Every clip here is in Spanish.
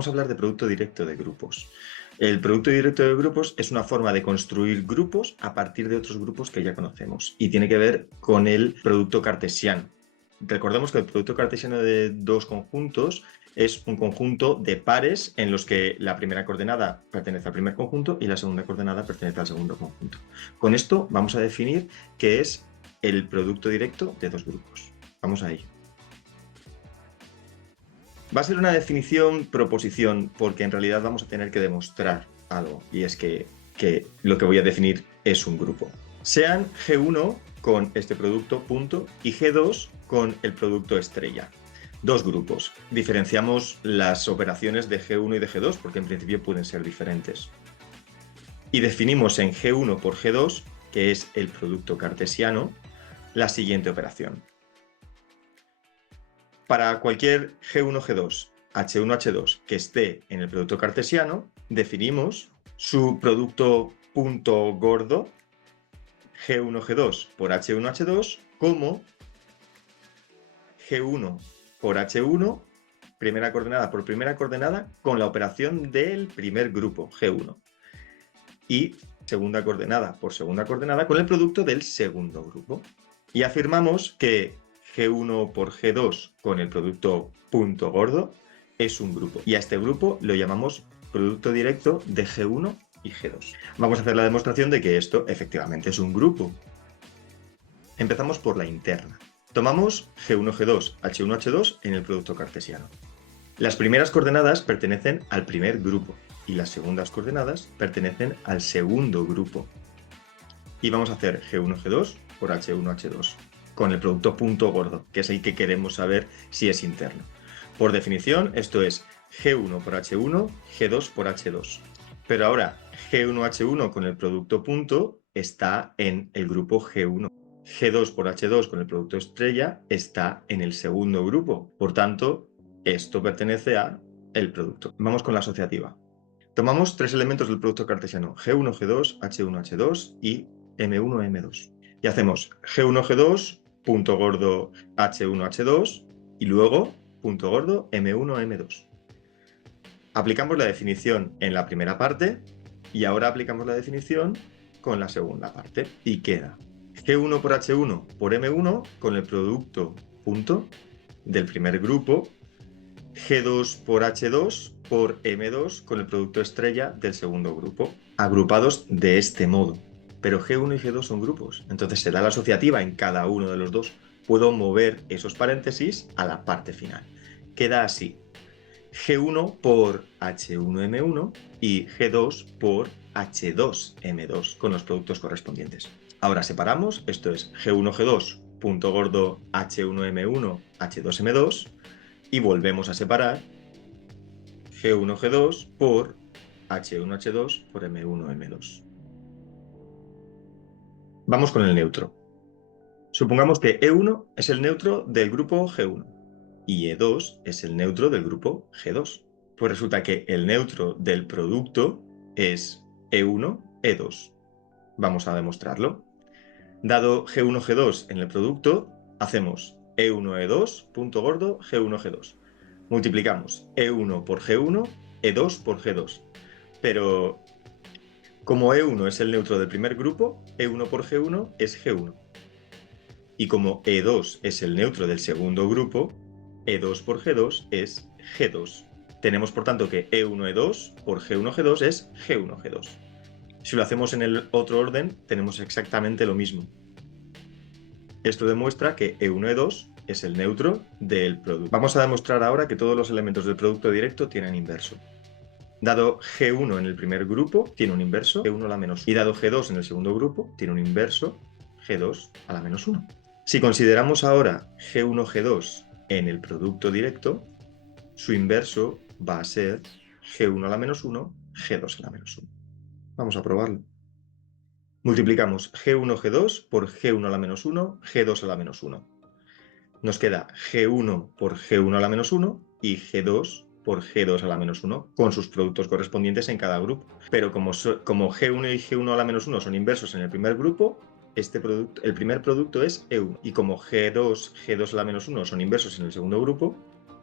vamos a hablar de producto directo de grupos. El producto directo de grupos es una forma de construir grupos a partir de otros grupos que ya conocemos y tiene que ver con el producto cartesiano. Recordemos que el producto cartesiano de dos conjuntos es un conjunto de pares en los que la primera coordenada pertenece al primer conjunto y la segunda coordenada pertenece al segundo conjunto. Con esto vamos a definir qué es el producto directo de dos grupos. Vamos a ello. Va a ser una definición proposición porque en realidad vamos a tener que demostrar algo, y es que lo que voy a definir es un grupo. Sean G1 con este producto punto y G2 con el producto estrella. Dos grupos. Diferenciamos las operaciones de G1 y de G2 porque en principio pueden ser diferentes. Y definimos en G1 por G2, que es el producto cartesiano, la siguiente operación. Para cualquier G1, G2, H1, H2 que esté en el producto cartesiano, definimos su producto punto gordo G1, G2 por H1, H2 como G1 por H1, primera coordenada por primera coordenada, con la operación del primer grupo, G1. Y segunda coordenada por segunda coordenada con el producto del segundo grupo. Y afirmamos que G1 por G2 con el producto punto gordo es un grupo. Y a este grupo lo llamamos producto directo de G1 y G2. Vamos a hacer la demostración de que esto efectivamente es un grupo. Empezamos por la interna. Tomamos G1, G2, H1, H2 en el producto cartesiano. Las primeras coordenadas pertenecen al primer grupo y las segundas coordenadas pertenecen al segundo grupo. Y vamos a hacer G1, G2 por H1, H2 con el producto punto gordo, que es el que queremos saber si es interno. Por definición, esto es G1 por H1, G2 por H2. Pero ahora, G1, H1 con el producto punto está en el grupo G1. G2 por H2 con el producto estrella está en el segundo grupo. Por tanto, esto pertenece a el producto. Vamos con la asociativa. Tomamos tres elementos del producto cartesiano, G1, G2, H1, H2 y M1, M2. Y hacemos G1, G2, punto gordo H1, H2 y luego punto gordo M1, M2. Aplicamos la definición en la primera parte y ahora aplicamos la definición con la segunda parte y queda G1 por H1 por M1 con el producto punto del primer grupo, G2 por H2 por M2 con el producto estrella del segundo grupo, agrupados de este modo. Pero G1 y G2 son grupos, entonces se da la asociativa en cada uno de los dos. Puedo mover esos paréntesis a la parte final. Queda así: G1 por H1M1 y G2 por H2M2 con los productos correspondientes. Ahora separamos, esto es G1, G2, punto gordo H1M1, H2M2 y volvemos a separar G1, G2 por H1, H2 por M1, M2. Vamos con el neutro. Supongamos que E1 es el neutro del grupo G1 y E2 es el neutro del grupo G2. Pues resulta que el neutro del producto es E1, E2. Vamos a demostrarlo. Dado G1, G2 en el producto, hacemos E1, E2, punto gordo, G1, G2. Multiplicamos E1 por G1, E2 por G2. Pero como E1 es el neutro del primer grupo, E1 por G1 es G1. Y como E2 es el neutro del segundo grupo, E2 por G2 es G2. Tenemos por tanto que E1, E2 por G1, G2 es G1, G2. Si lo hacemos en el otro orden, tenemos exactamente lo mismo. Esto demuestra que E1, E2 es el neutro del producto. Vamos a demostrar ahora que todos los elementos del producto directo tienen inverso. Dado G1 en el primer grupo, tiene un inverso, G1 a la menos 1. Y dado G2 en el segundo grupo, tiene un inverso, G2 a la menos 1. Si consideramos ahora G1, G2 en el producto directo, su inverso va a ser G1 a la menos 1, G2 a la menos 1. Vamos a probarlo. Multiplicamos G1, G2 por G1 a la menos 1, G2 a la menos 1. Nos queda G1 por G1 a la menos 1 y G2 por G2 a la menos 1 con sus productos correspondientes en cada grupo. Pero como G1 y G1 a la menos 1 son inversos en el primer grupo, el primer producto es E1. Y como G2 a la menos 1 son inversos en el segundo grupo,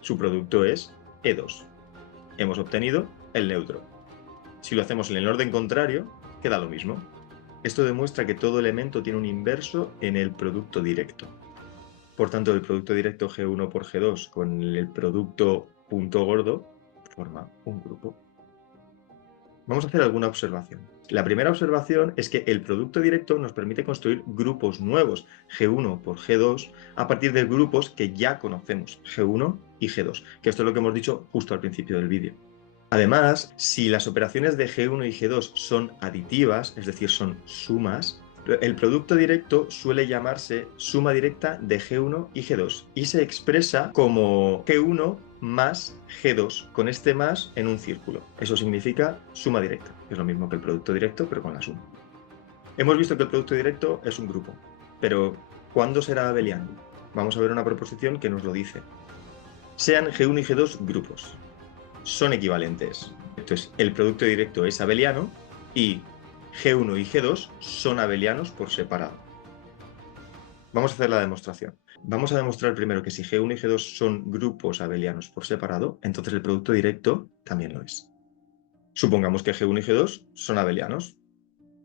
su producto es E2. hemos obtenido el neutro. Si lo hacemos en el orden contrario, queda lo mismo. Esto demuestra que todo elemento tiene un inverso en el producto directo. Por tanto, el producto directo G1 por G2 con el producto punto gordo forma un grupo. Vamos a hacer alguna observación. La primera observación es que el producto directo nos permite construir grupos nuevos, G1 por G2, a partir de grupos que ya conocemos, G1 y G2, que esto es lo que hemos dicho justo al principio del vídeo. Además, si las operaciones de G1 y G2 son aditivas, es decir, son sumas, el producto directo suele llamarse suma directa de G1 y G2 y se expresa como G1 más G2, con este más en un círculo. Eso significa suma directa, que es lo mismo que el producto directo, pero con la suma. Hemos visto que el producto directo es un grupo, pero ¿cuándo será abeliano? Vamos a ver una proposición que nos lo dice. Sean G1 y G2 grupos. Son equivalentes. Entonces, el producto directo es abeliano y G1 y G2 son abelianos por separado. Vamos a hacer la demostración. Vamos a demostrar primero que si G1 y G2 son grupos abelianos por separado, entonces el producto directo también lo es. Supongamos que G1 y G2 son abelianos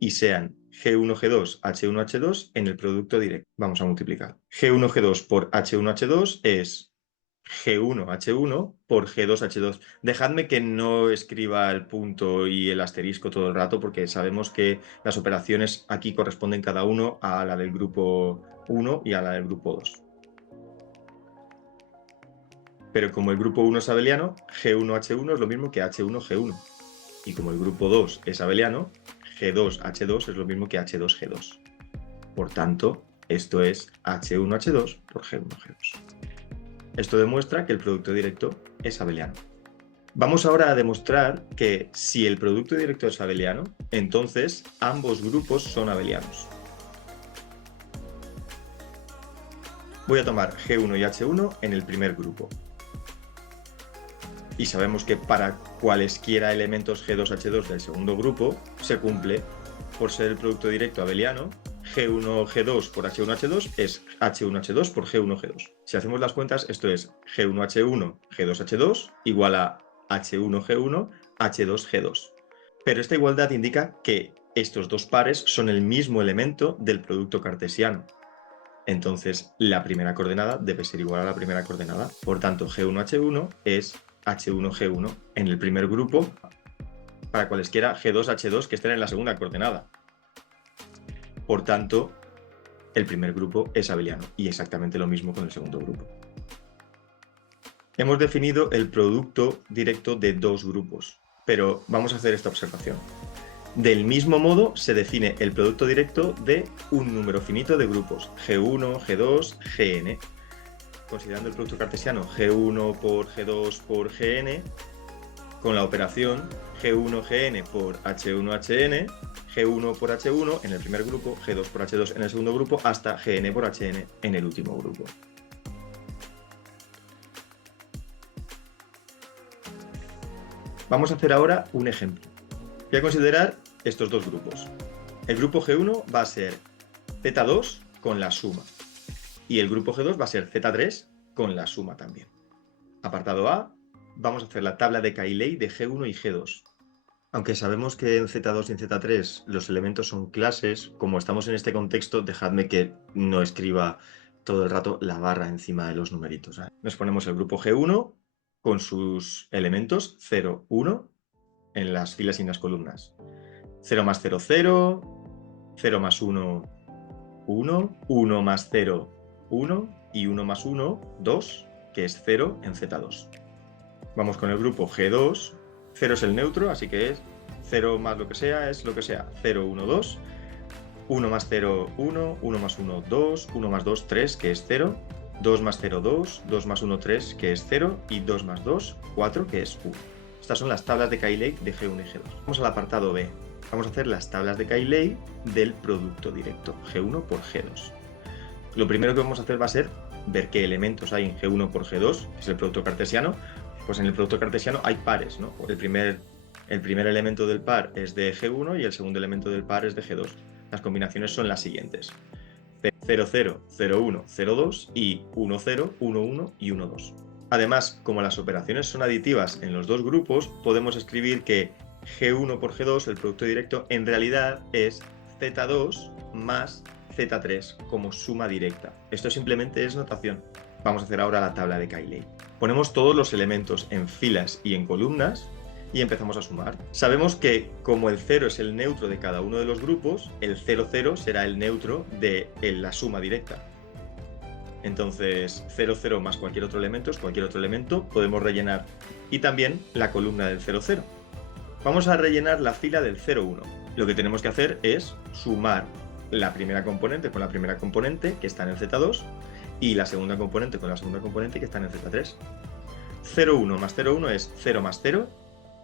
y sean G1, G2, H1, H2 en el producto directo. Vamos a multiplicar. G1, G2 por H1, H2 es G1, H1 por G2, H2. Dejadme que no escriba el punto y el asterisco todo el rato porque sabemos que las operaciones aquí corresponden cada uno a la del grupo 1 y a la del grupo 2. Pero como el grupo 1 es abeliano, G1, H1 es lo mismo que H1, G1. Y como el grupo 2 es abeliano, G2, H2 es lo mismo que H2, G2. Por tanto, esto es H1, H2 por G1, G2. Esto demuestra que el producto directo es abeliano. Vamos ahora a demostrar que si el producto directo es abeliano, entonces ambos grupos son abelianos. Voy a tomar G1 y H1 en el primer grupo. Y sabemos que para cualesquiera elementos G2, H2 del segundo grupo se cumple, por ser el producto directo abeliano, G1, G2 por H1, H2 es H1, H2 por G1, G2. Si hacemos las cuentas, esto es G1, H1, G2, H2 igual a H1, G1, H2, G2. Pero esta igualdad indica que estos dos pares son el mismo elemento del producto cartesiano. Entonces, la primera coordenada debe ser igual a la primera coordenada. Por tanto, G1, H1 es H1, G1 en el primer grupo para cualesquiera G2, H2 que estén en la segunda coordenada. Por tanto, el primer grupo es abeliano y exactamente lo mismo con el segundo grupo. Hemos definido el producto directo de dos grupos, pero vamos a hacer esta observación. Del mismo modo se define el producto directo de un número finito de grupos, G1, G2, Gn. Considerando el producto cartesiano G1 por G2 por Gn, con la operación G1, Gn por H1, Hn, G1 por H1 en el primer grupo, G2 por H2 en el segundo grupo, hasta Gn por Hn en el último grupo. Vamos a hacer ahora un ejemplo. Voy a considerar estos dos grupos. El grupo G1 va a ser Z2 con la suma. Y el grupo G2 va a ser Z3 con la suma también. Apartado A, vamos a hacer la tabla de Cayley de G1 y G2. Aunque sabemos que en Z2 y en Z3 los elementos son clases, como estamos en este contexto, dejadme que no escriba todo el rato la barra encima de los numeritos. Nos ponemos el grupo G1 con sus elementos 0, 1 en las filas y en las columnas. 0 más 0, 0, 0 más 1, 1, 1 más 0, 1 y 1 más 1, 2, que es 0 en Z2. Vamos con el grupo G2, 0 es el neutro, así que es 0 más lo que sea, es lo que sea, 0, 1, 2, 1 más 0, 1, 1 más 1, 2, 1 más 2, 3, que es 0, 2 más 0, 2, 2 más 1, 3, que es 0, y 2 más 2, 4, que es 1. Estas son las tablas de Cayley de G1 y G2. Vamos al apartado B. Vamos a hacer las tablas de Cayley del producto directo, G1 por G2. Lo primero que vamos a hacer va a ser ver qué elementos hay en G1 por G2, que es el producto cartesiano. Pues en el producto cartesiano hay pares, ¿no? El primer elemento del par es de G1 y el segundo elemento del par es de G2. Las combinaciones son las siguientes: 0, 0, 0, 1, 0, 2 y 1, 0, 1, 1 y 1, 2. Además, como las operaciones son aditivas en los dos grupos, podemos escribir que G1 por G2, el producto directo, en realidad es Z2 más Z3 como suma directa. Esto simplemente es notación. Vamos a hacer ahora la tabla de Cayley. Ponemos todos los elementos en filas y en columnas y empezamos a sumar. Sabemos que como el 0 es el neutro de cada uno de los grupos, el 0, 0 será el neutro de la suma directa. Entonces 0, 0 más cualquier otro elemento es cualquier otro elemento, podemos rellenar. Y también la columna del 0, 0. Vamos a rellenar la fila del 0, 1. Lo que tenemos que hacer es sumar la primera componente con la primera componente, que está en el Z2, y la segunda componente con la segunda componente, que está en el Z3. 0, 1 más 0, 1 es 0 más 0,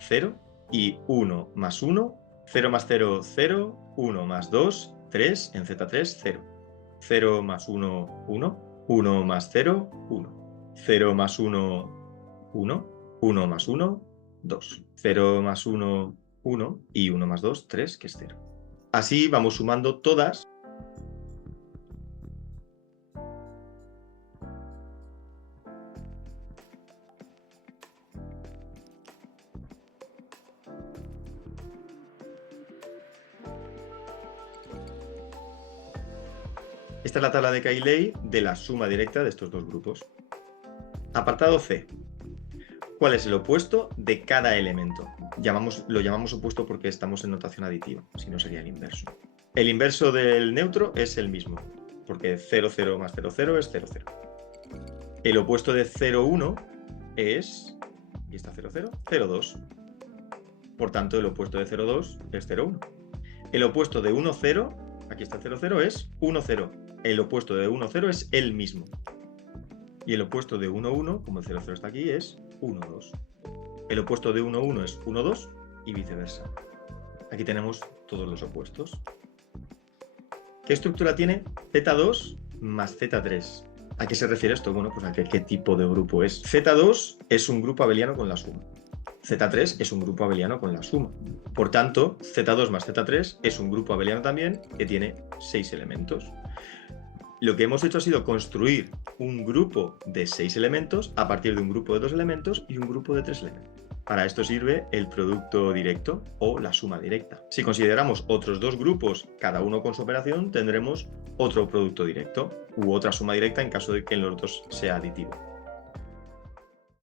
0, y 1 más 1, 0 más 0, 0, 1 más 2, 3, en Z3, 0. 0 más 1, 1, 1 más 0, 1. 0 más 1, 1, 1 más 1, 2. 0 más 1, 1, y 1 más 2, 3, que es 0. Así vamos sumando todas. Esta es la tabla de Cayley de la suma directa de estos dos grupos. Apartado C. ¿Cuál es el opuesto de cada elemento? Lo llamamos opuesto porque estamos en notación aditiva, si no sería el inverso. El inverso del neutro es el mismo, porque 0, 0 más 0, 0 es 0, 0. El opuesto de 0, 1 es, aquí está 0, 0, 0, 2. Por tanto, el opuesto de 0, 2 es 0, 1. El opuesto de 1, 0, aquí está 0, 0, es 1, 0. El opuesto de 1, 0 es el mismo. Y el opuesto de 1, 1, como el 0, 0 está aquí, es 1, 2. El opuesto de 1, 1 es 1, 2 y viceversa. Aquí tenemos todos los opuestos. ¿Qué estructura tiene Z2 más Z3? ¿A qué se refiere esto? Bueno, pues a qué tipo de grupo es. Z2 es un grupo abeliano con la suma. Z3 es un grupo abeliano con la suma. Por tanto, Z2 más Z3 es un grupo abeliano también que tiene 6 elementos. Lo que hemos hecho ha sido construir un grupo de 6 elementos a partir de un grupo de 2 elementos y un grupo de 3 elementos. Para esto sirve el producto directo o la suma directa. Si consideramos otros dos grupos, cada uno con su operación, tendremos otro producto directo u otra suma directa en caso de que en los dos sea aditivo.